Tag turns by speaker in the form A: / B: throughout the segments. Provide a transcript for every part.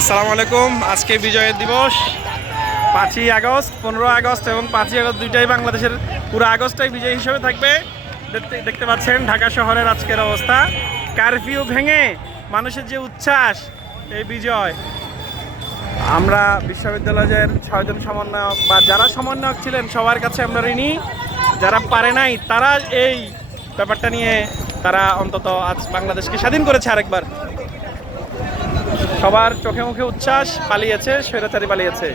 A: আসসালামু আলাইকুম। আজকে বিজয়ের দিবস। পাঁচই আগস্ট পনেরো আগস্ট এবং পাঁচই আগস্ট দুইটাই বাংলাদেশের পুরো আগস্টটাই বিজয় হিসেবে থাকবে। দেখতে দেখতে পাচ্ছেন ঢাকা শহরের আজকের অবস্থা। কারফিউ ভেঙে মানুষের যে উচ্ছ্বাস, এই বিজয়। আমরা বিশ্ববিদ্যালয়ের ছয়জন সমন্বয়ক বা যারা সমন্বয়ক ছিলেন, সবার কাছে আমরা ঋণী। যারা পারে নাই, তারা এই ব্যাপারটা নিয়ে তারা অন্তত আজ বাংলাদেশকে স্বাধীন করেছে আরেকবার। সবার চোখে মুখে উচ্ছ্বাস, পালিয়েছে, স্বৈরাচারী পালিয়েছে।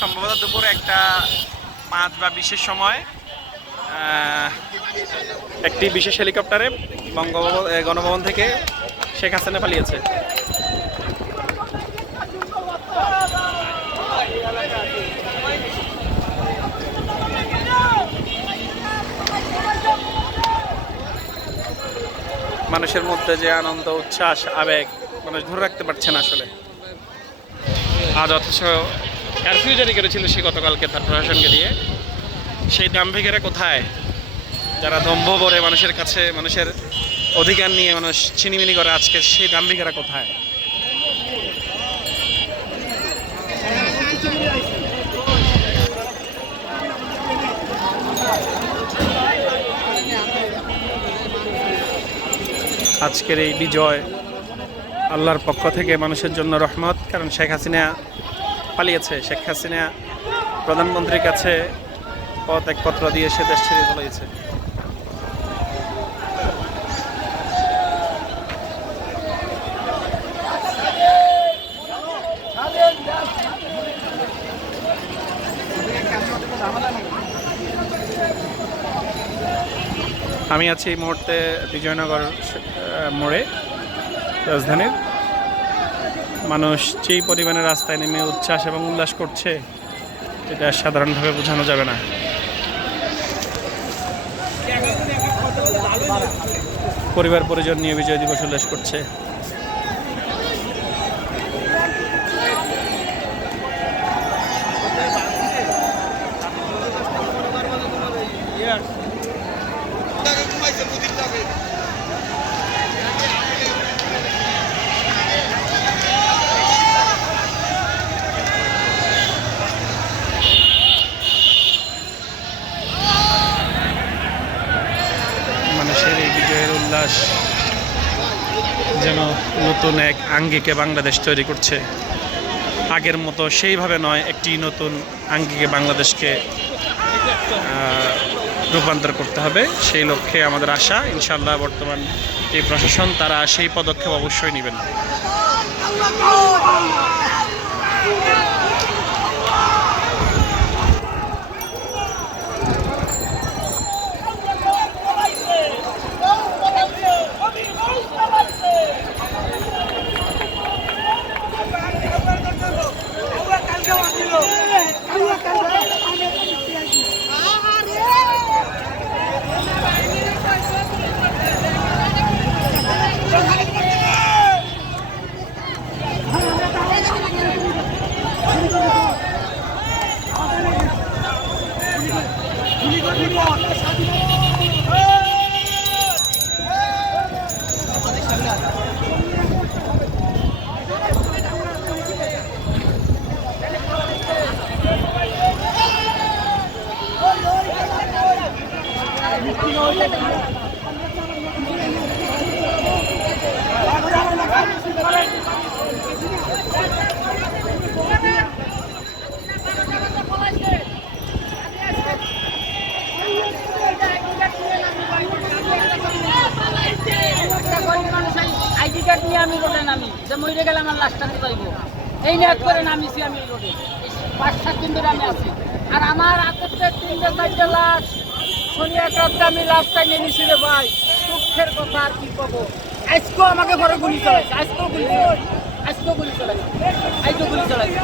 A: সম্ভবত দুপুর একটা পাঁচ বা বিশের সময় একটি বিশেষ হেলিকপ্টারে বঙ্গভবন গণভবন থেকে শেখ হাসিনা পালিয়েছে। মানুষের মধ্যে যে আনন্দ, উচ্ছ্বাস, আবেগ, মানুষ ধরে রাখতে পারছে না আসলে। আজ অথচ কারফিউ জারি করেছিল সে গতকালকে তার প্রশাসনকে দিয়ে। সেই দাম্ভিকেরা কোথায়? যারা দম্ভ করে মানুষের কাছে, মানুষের অধিকার নিয়ে মানুষ ছিনিমিনি করে, আজকে সেই দাম্ভিকেরা কোথায়? আজকের এই বিজয় আল্লাহর পক্ষ থেকে মানুষের জন্য রহমত, কারণ শেখ হাসিনা পালিয়েছে। শেখ হাসিনা প্রধানমন্ত্রীর কাছে পদত্যাগপত্র দিয়ে সে দেশ ছেড়ে পালিয়েছে। আমি আছি এই মুহূর্তে বিজয়নগর মোড়ে রাজধানীর। মানুষ যেই পরিমাণে রাস্তায় নেমে উচ্ছ্বাস এবং উল্লাস করছে, এটা সাধারণভাবে বোঝানো যাবে না। পরিবার পরিজন নিয়ে বিজয় দিবস উল্লাস করছে মানুষের এই বিজয়ের উল্লাস, যেন নতুন এক আঙ্গিকে বাংলাদেশ তৈরি করছে। আগের মতো সেইভাবে নয়, একটি নতুন আঙ্গিকে বাংলাদেশকে রূপান্তর করতে হবে। সেই লক্ষ্যে আমাদের আশা ইনশাল্লাহ বর্তমান এই প্রশাসন, তারা সেই পদক্ষেপ অবশ্যই নেবেন।
B: আইডি কার্ড নিয়ে আমি রোডে নামি, যে মরে গেলে আমার লাশটাতে পাইব এই নেট করে নামিছি আমি এই রোডে পাঁচ আমি আছি। আর আমার হাতের তিনটে, চারটে লাশ শনি এক আমি আমি টাইমে নেমেছি রে ভাই। দুঃখের কথা আর কি পাবো আজকেও আমাকে ঘরে গুলি চালাইছে। আজকেও গুলি আজকেও গুলি চালাইছে। আজকেও গুলি চালাইছে।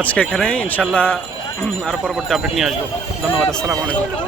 A: আজকে এখানে ইনশাল্লাহ আরও পরবর্তী আপডেট নিয়ে আসব। ধন্যবাদ আসসালামু আলাইকুম।